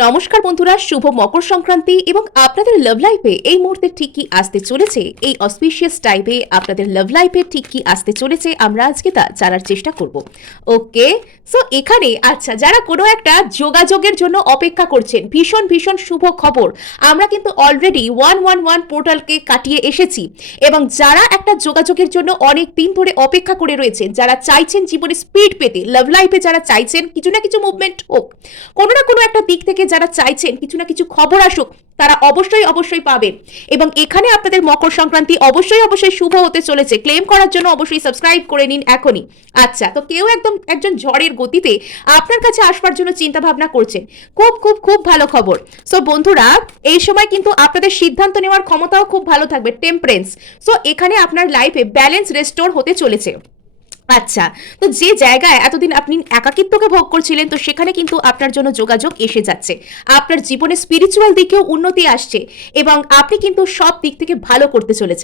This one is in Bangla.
নমস্কার বন্ধুরা, শুভ মকর সংক্রান্তি এবং আপনাদের লাভ লাইফে এই মুহূর্তে ঠিক কি আসতে চলেছে, এই অসপিশিয়াস টাইপে আপনাদের লাভ লাইফে ঠিক কি আসতে চলেছে আমরা আজকে তা জানার চেষ্টা করব। ওকে, সো এখানে আচ্ছা, যারা কোনো একটা যোগাযোগের জন্য অপেক্ষা করছেন, ভীষণ ভীষণ শুভ খবর, আমরা কিন্তু অলরেডি 111 পোর্টালকে কাটিয়ে এসেছি এবং যারা একটা যোগাযোগের জন্য অনেক দিন ধরে অপেক্ষা করে রয়েছেন, যারা চাইছেন জীবনে স্পিড পেতে, লাভ লাইফে যারা চাইছেন কিছু না কিছু মুভমেন্ট হোক, কোনো না কোনো একটা দিক থেকে যারা চাইছেন কিছু না কিছু খবর আসুক, তারা অবশ্যই অবশ্যই পাবেন। এবং এখানে আপনাদের মকর সংক্রান্তি অবশ্যই অবশ্যই শুভ হতে চলেছে। ক্লেম করার জন্য অবশ্যই সাবস্ক্রাইব করে নিন এখনই। আচ্ছা, তো কেউ একজন ঝড়ের গতিতে আপনার কাছে আসবার জন্য চিন্তা ভাবনা করছেন, খুব খুব খুব ভালো খবর। সো বন্ধুরা, এই সময় কিন্তু আপনাদের সিদ্ধান্ত নেওয়ার ক্ষমতাও খুব ভালো থাকবে, টেম্পারেন্স। সো এখানে আপনার লাইফে ব্যালেন্স রেস্টোর হতে চলেছে। আচ্ছা, তো যে জায়গায় এতদিন আপনি একাকিত্বকে ভোগ করছিলেন, তো সেখানে কিন্তু আপনার জন্য যোগাযোগ এসে যাচ্ছে। আপনার জীবনে স্পিরিচুয়াল দিকেও উন্নতি আসছে এবং আপনি কিন্তু সব দিক থেকে ভালো করতে চলেছে।